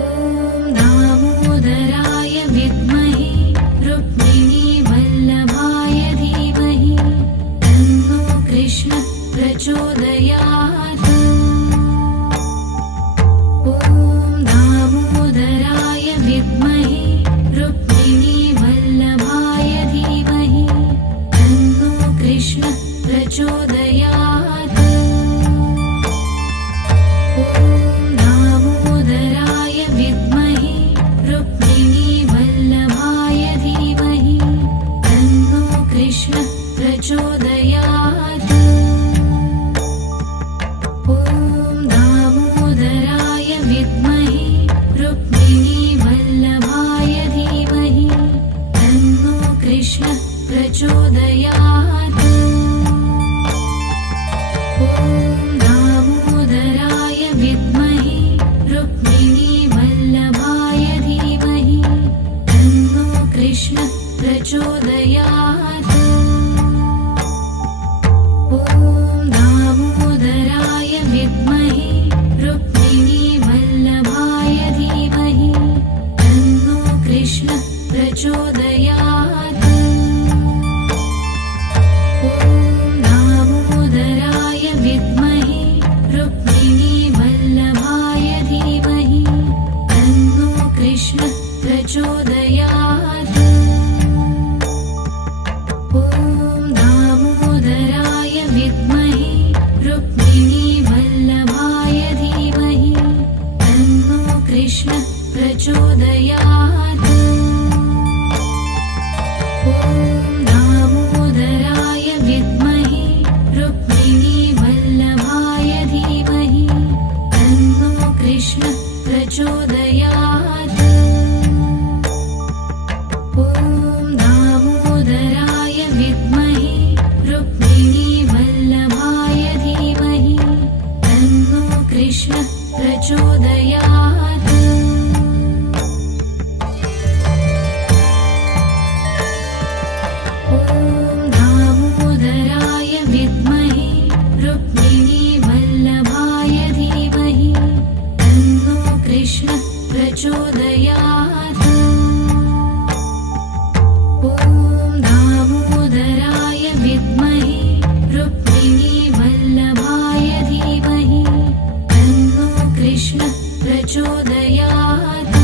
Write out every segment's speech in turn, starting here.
ॐ दामोदराय विद्महे रुक्मिणीवल्लभाय धीमहि तन्नो कृष्णः प्रचोदयात्। ॐ दामोदराय विद्महे रुक्मिणीवल्लभाय धीमहि तन्नो कृष्णः प्रचोदयात्। ॐ दामोदराय विद्महे रुक्मिणीवल्लभाय धीमहि तन्नो कृष्णः प्रचोदयात्। ॐ दामोदराय विद्महे रुक्मिणीवल्लभाय धीमहि तन्नो कृष्णः प्रचोदयात्। ॐ दामोदराय विद्महे रुक्मिणीवल्लभाय धीमहि तन्नो कृष्णः प्रचोदयात्। ॐ दामोदराय विद्महे रुक्मिणीवल्लभाय धीमहि तन्नो कृष्णः प्रचोदयात्। ॐ दामोदराय विद्महे रुक्मिणीवल्लभाय धीमहि तन्नो कृष्णः प्रचोदयात्। ॐ दामोदराय विद्महे रुक्मिणीवल्लभाय धीमहि तन्नो कृष्णः प्रचोदयात्। ॐ दामोदराय विद्महे रुक्मिणीवल्लभाय धीमहि तन्नो कृष्णः प्रचोदयात्। ॐ दामोदराय विद्महे रुक्मिणीवल्लभाय धीमहि तन्नो कृष्णः प्रचोदयात्। ॐ दामोदराय विद्महे रुक्मिणीवल्लभाय धीमहि तन्नो कृष्णः प्रचोदयात्। ॐ दामोदराय विद्महे रुक्मिणीवल्लभाय धीमहि तन्नो कृष्णः प्रचोदयात्।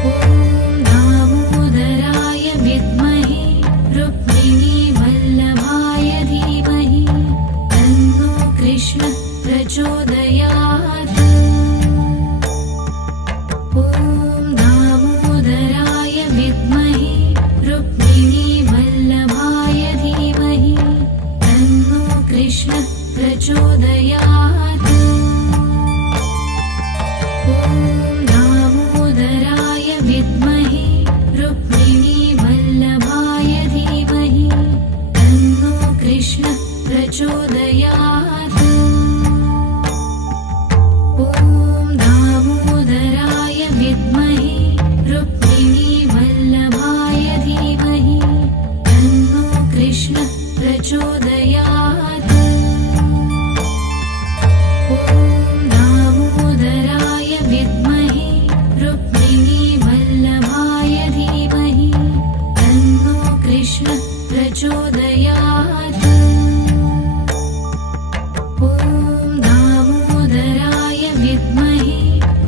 ॐ दामोदराय विद्महे रुक्मिणीवल्लभाय धीमहि तन्नो कृष्णः प्रचोदयात्। ॐ दामोदराय विद्महे रुक्मिणीवल्लभाय धीमहि तन्नो कृष्णः प्रचोदयात्। ॐ दामोदराय विद्महे रुक्मिणीवल्लभाय धीमहि तन्नो कृष्णः प्रचोदयात्। ॐ दामोदराय विद्महे रुक्मिणीवल्लभाय धीमहि तन्नो कृष्णः प्रचोदयात्। ॐ दामोदराय विद्महे रुक्मिणीवल्लभाय धीमहि तन्नो कृष्णः प्रचोदयात्। ॐ दामोदराय विद्महे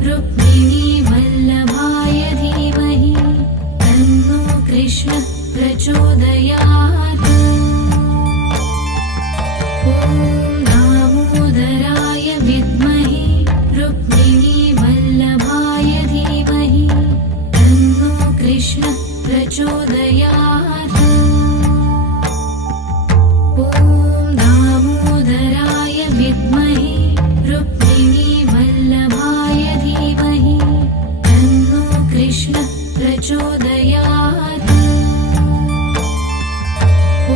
रुक्मिणीवल्लभाय धीमहि तन्नो कृष्णः प्रचोदयात्। ॐ दामोदराय विद्महे रुक्मिणीवल्लभाय धीमहि तन्नो कृष्णः प्रचोदयात्। ॐ दामोदराय विद्महे रुक्मिणीवल्लभाय धीमहि तन्नो कृष्णः प्रचोदयात्। ॐ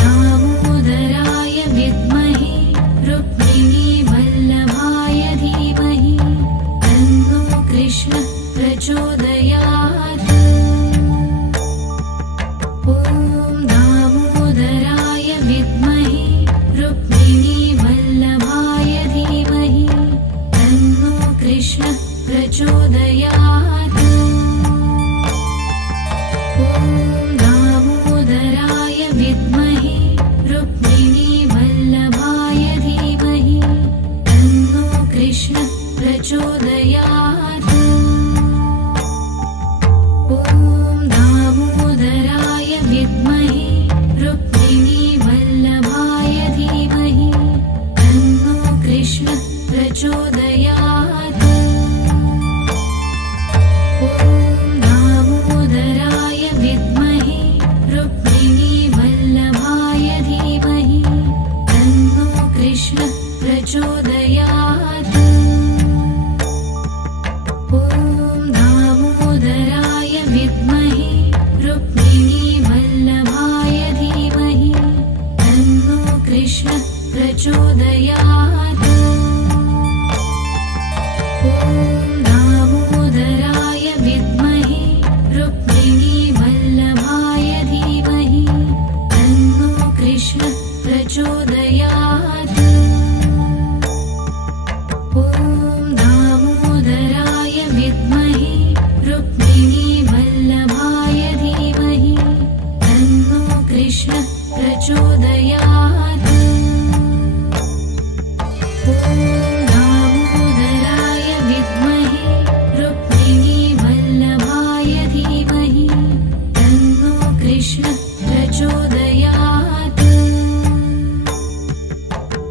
दामोदराय विद्महे रुक्मिणीवल्लभाय धीमहि तन्नो कृष्णः प्रचोदयात्। ॐ दामोदराय विद्महे कृष्ण प्रचोदयात्। ॐ दामोदराय विद्महे रुक्मिणीवल्लभाय धीमहि तन्नो कृष्ण प्रचोदयात्। ॐ दामोदराय विद्महे रुक्मिणीवल्लभाय धीमहि तन्नो कृष्ण प्रचोदयात्। ॐ दामोदराय विद्महे रुक्मिणीवल्लभाय धीमहि तन्नो कृष्ण प्रचोदयात्।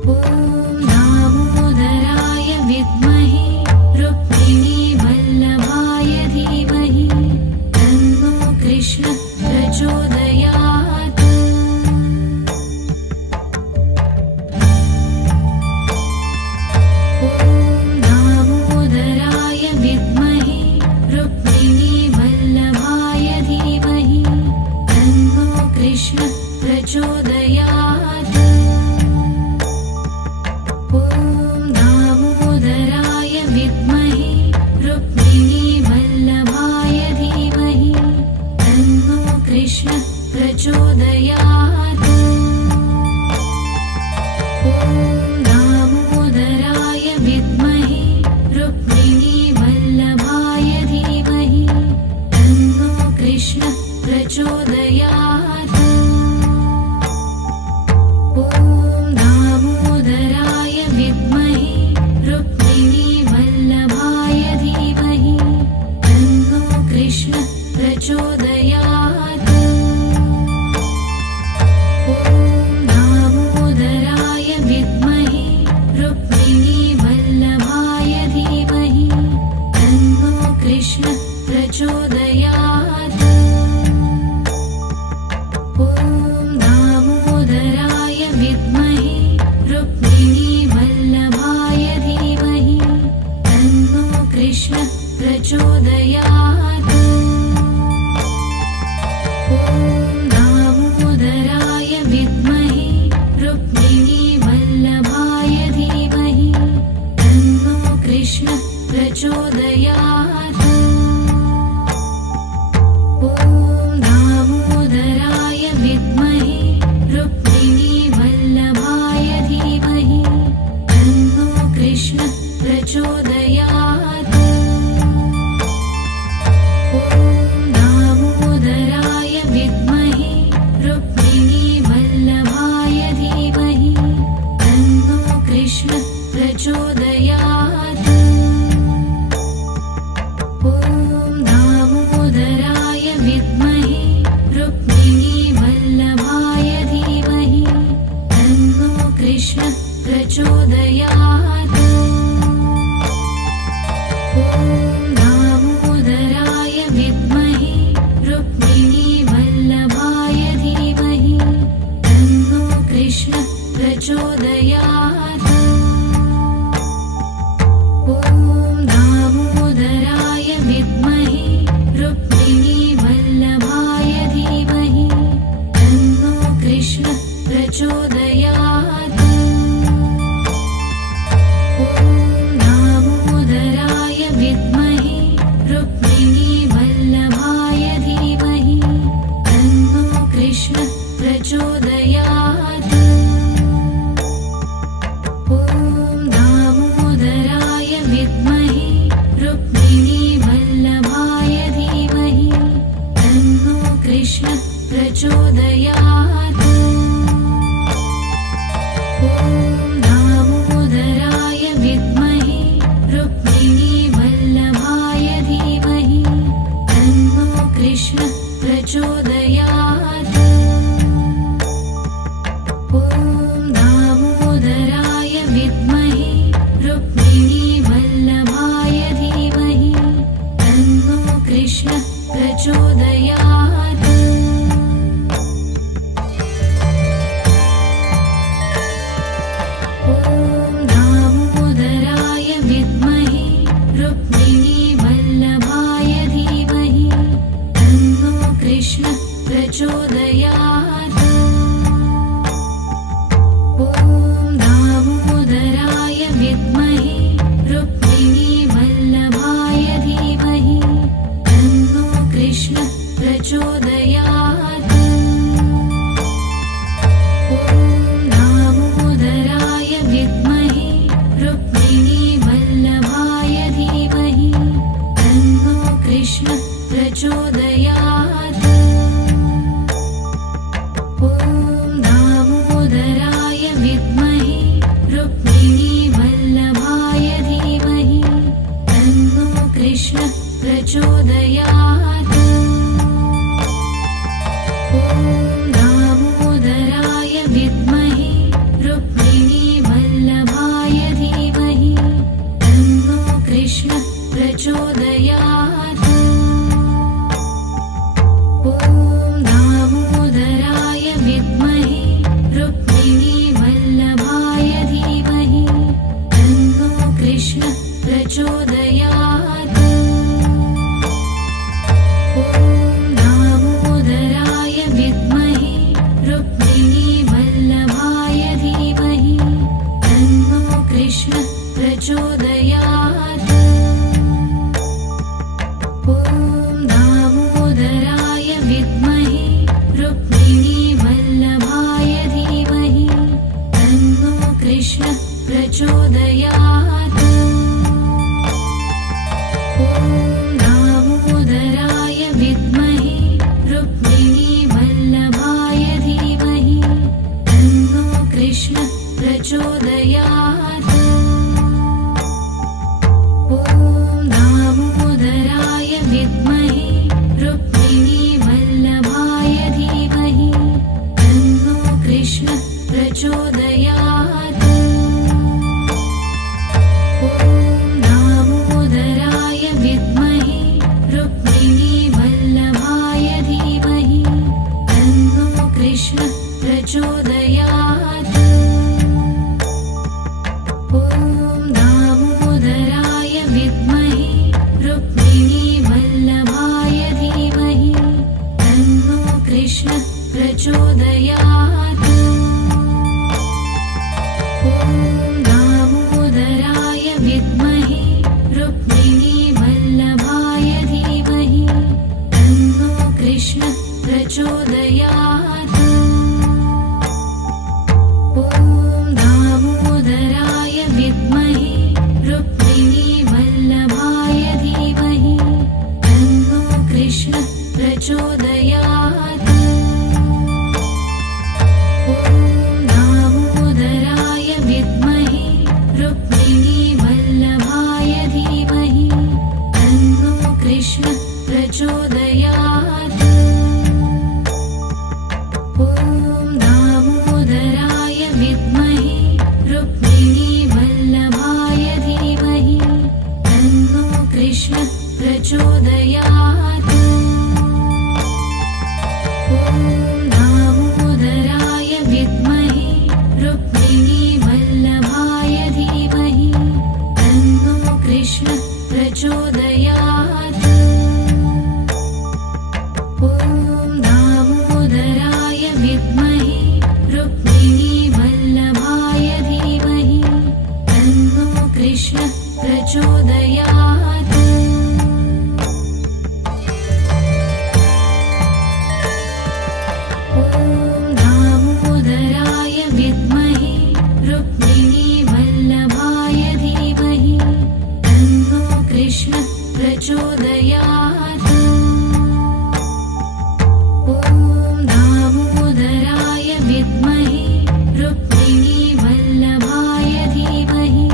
ॐ दामोदराय विद्महे रुक्मिणीवल्लभाय धीमहि तन्नो कृष्ण प्रचोदयात्। ॐ दामोदराय विद्महे रुक्मिणीवल्लभाय धीमहि तन्नो कृष्ण प्रचोदयात्। ॐ दामोदराय विद्महे रुक्मिणीवल्लभाय धीमहि तन्नो कृष्ण प्रचोदयात्। ॐ दामोदराय विद्महे रुक्मिणीवल्लभाय धीमहि तन्नो कृष्ण प्रचोदयात्। ॐ दामोदराय विद्महे रुक्मिणीवल्लभाय धीमहि तन्नो कृष्ण प्रचोदयात्। ॐ दामोदराय विद्महे रुक्मिणीवल्लभाय धीमहि तन्नो कृष्ण प्रचोदयात्। ॐ दामोदराय विद्महे रुक्मिणीवल्लभाय धीमहि तन्नो कृष्ण प्रचोदयात्। ॐ दामोदराय विद्महे रुक्मिणीवल्लभाय धीमहि तन्नो कृष्ण प्रचोदयात्। ॐ दामोदराय विद्महे रुक्मिणीवल्लभाय धीमहि तन्नो कृष्ण प्रचोदयात्। ॐ दामोदराय विद्महे रुक्मिणीवल्लभाय धीमहि तन्नो कृष्ण प्रचोदयात्। ॐ दामोदराय विद्महे रुक्मिणीवल्लभाय धीमहि तन्नो कृष्ण प्रचोदयात्। ॐ दामोदराय विद्महे रुक्मिणीवल्लभाय धीमहि तन्नो कृष्ण प्रचोदयात्। ॐ दामोदराय विद्महे रुक्मिणीवल्लभाय धीमहि तन्नो कृष्ण प्रचोदयात्। ॐ दामोदराय विद्महे रुक्मिणीवल्लभाय धीमहि तन्नो कृष्ण प्रचोदयात्। ॐ प्रचोदयात्। ॐ दामोदराय विद्महे रुक्मिणीवल्लभाय धीमहि तन्नो कृष्ण प्रचोदयात्। ॐ दामोदराय विद्महे रुक्मिणीवल्लभाय धीमहि तन्नो कृष्ण प्रचोदयात्। ॐ दामोदराय विद्महे रुक्मिणीवल्लभाय धीमहि तन्नो कृष्ण प्रचोदयात्। ॐ दामोदराय विद्महे रुक्मिणीवल्लभाय धीमहि तन्नो कृष्ण प्रचोदयात्। ॐ दामोदराय विद्महे रुक्मिणीवल्लभाय धीमहि तन्नो कृष्ण प्रचोदयात्। ॐ दामोदराय विद्महे रुक्मिणीवल्लभाय धीमहि तन्नो कृष्ण प्रचोदयात्। ॐ दामोदराय विद्महे रुक्मिणीवल्लभाय धीमहि तन्नो कृष्ण प्रचोदयात्। ॐ दामोदराय विद्महे रुक्मिणीवल्लभाय धीमहि तन्नो कृष्ण प्रचोदयात्। ॐ दामोदराय विद्महे रुक्मिणीवल्लभाय धीमहि तन्नो कृष्ण प्रचोदयात्। ॐ दामोदराय विद्महे रुक्मिणीवल्लभाय धीमहि तन्नो कृष्ण प्रचोदयात्। ॐ दामोदराय विद्महे रुक्मिणीवल्लभाय धीमहि तन्नो कृष्ण प्रचोदयात्। ॐ दामोदराय विद्महे रुक्मिणीवल्लभाय धीमहि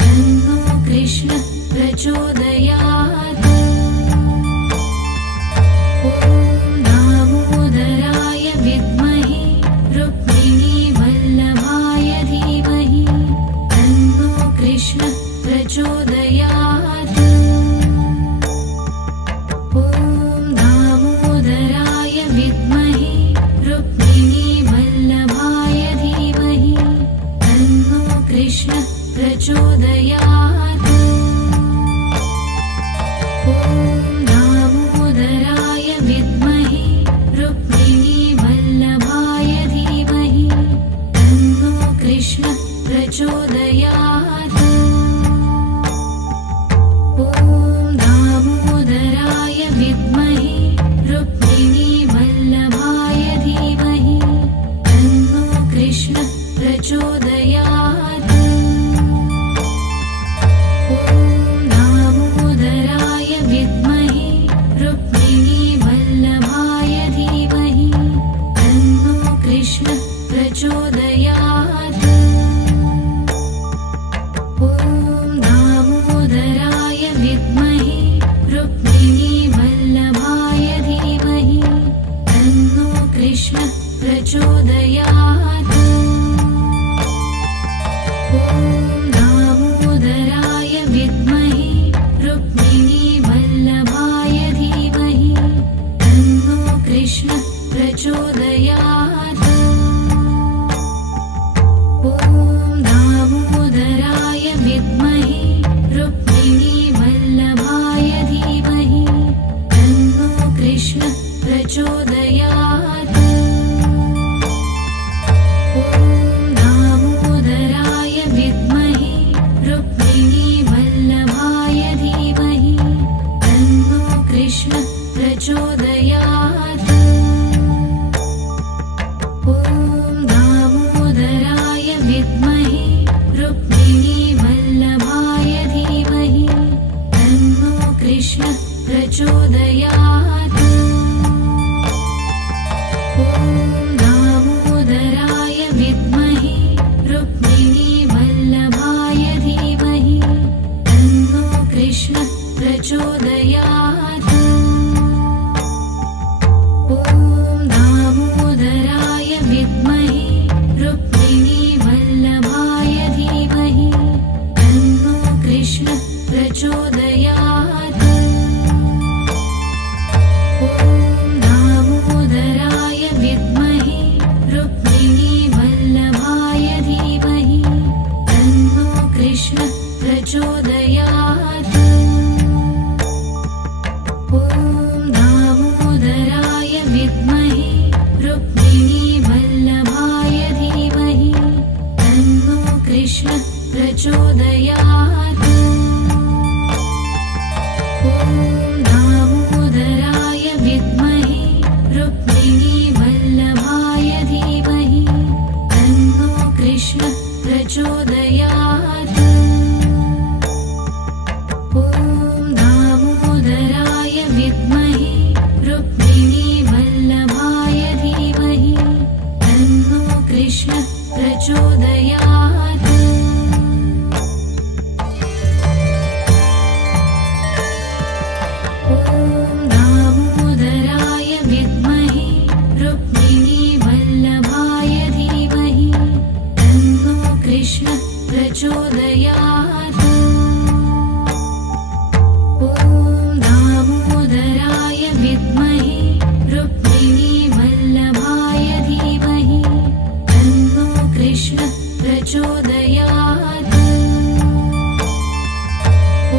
तन्नो कृष्ण प्रचोदयात्। ॐ दामोदराय विद्महे रुक्मिणीवल्लभाय धीमहि तन्नो कृष्ण प्रचोदयात्। ॐ दामोदराय विद्महे रुक्मिणीवल्लभाय धीमहि तन्नो कृष्ण प्रचोदयात्। ॐ दामोदराय विद्महे रुक्मिणीवल्लभाय धीमहि तन्नो कृष्ण प्रचोदयात्। ॐ दामोदराय विद्महे रुक्मिणीवल्लभाय धीमहि तन्नो कृष्ण प्रचोदयात्। ॐ दामोदराय विद्महे रुक्मिणीवल्लभाय धीमहि तन्नो कृष्ण प्रचोदयात्। ॐ प्रचोदयात् ॐ दामोदराय विद्महे रुक्मिणीवल्लभाय धीमहि तन्नो कृष्णः प्रचोदयात् ॐ दामोदराय विद्महे रुक्मिणीवल्लभाय धीमहि तन्नो कृष्णः प्रचोदयात् ॐ दामोदराय विद्महे रुक्मिणीवल्लभाय धीमहि तन्नो कृष्णः प्रचोदयात् ॐ दामोदराय विद्महे रुक्मिणीवल्लभाय धीमहि तन्नो कृष्णः प्रचोदयात् ॐ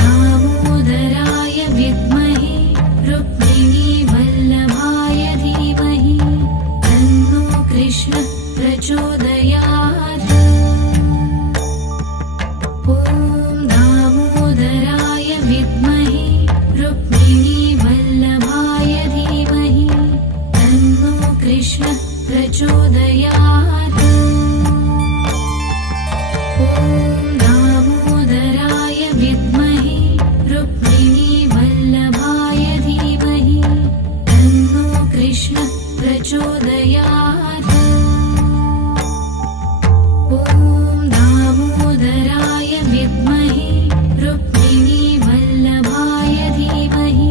दामोदराय विद्महे रुक्मिणीवल्लभाय धीमहि तन्नो कृष्णः प्रचोदयात् ॐ दामोदराय विद्महे रुक्मिणीवल्लभाय धीमहि तन्नो कृष्णः प्रचोदयात् ॐ दामोदराय विद्महे रुक्मिणीवल्लभाय धीमहि तन्नो कृष्णः प्रचोदयात् ॐ दामोदराय विद्महे रुक्मिणीवल्लभाय धीमहि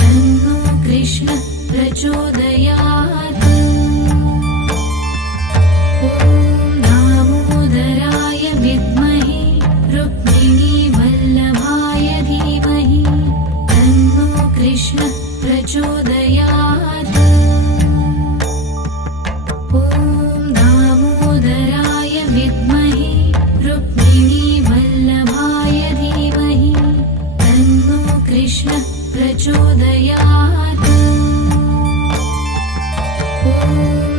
तन्नो कृष्णः प्रचोदयात् ॐ दामोदराय विद्महे रुक्मिणीवल्लभाय धीमहि तन्नो कृष्णः प्रचोदयात् ॐ दामोदराय विद्महे रुक्मिणीवल्लभाय धीमहि तन्नो कृष्णः प्रचोदयात् ॐ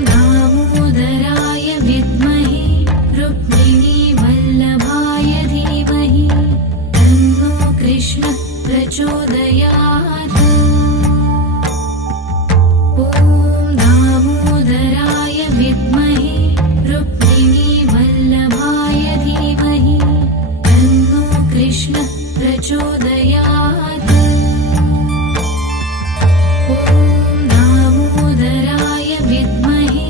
दामोदराय विद्महे रुक्मिणीवल्लभाय धीमहि तन्नो कृष्णः प्रचोदयात् ॐ दामोदराय विद्महे रुक्मिणीवल्लभाय धीमहि तन्नो कृष्णः प्रचोदयात् ॐ दामोदराय विद्महे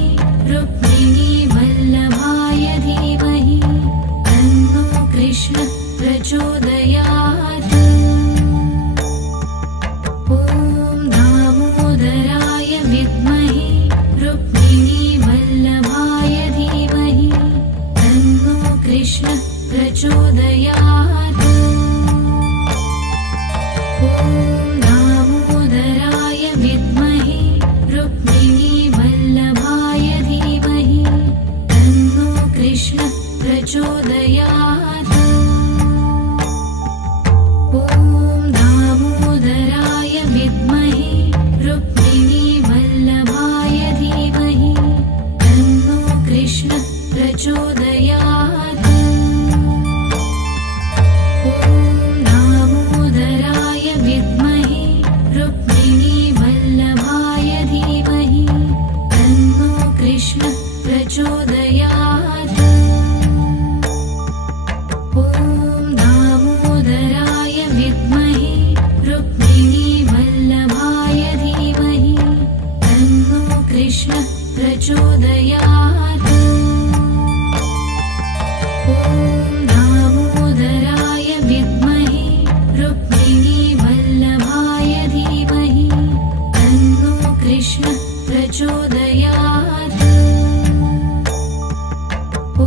रुक्मिणीवल्लभाय धीमहि तन्नो कृष्णः प्रचोदयात् ॐ दामोदराय विद्महे रुक्मिणीवल्लभाय धीमहि तन्नो कृष्णः प्रचोदयात् ॐ दामोदराय विद्महे रुक्मिणीवल्लभाय धीमहि तन्नो कृष्णः प्रचोदयात् ॐ दामोदराय विद्महे रुक्मिणीवल्लभाय धीमहि तन्नो कृष्णः प्रचोदयात् ॐ दामोदराय विद्महे रुक्मिणीवल्लभाय धीमहि तन्नो कृष्णः प्रचोदयात् ॐ दामोदराय विद्महे रुक्मिणीवल्लभाय धीमहि तन्नो कृष्णः प्रचोदयात् ॐ दामोदराय विद्महे रुक्मिणीवल्लभाय धीमहि तन्नो कृष्णः प्रचोदयात् ॐ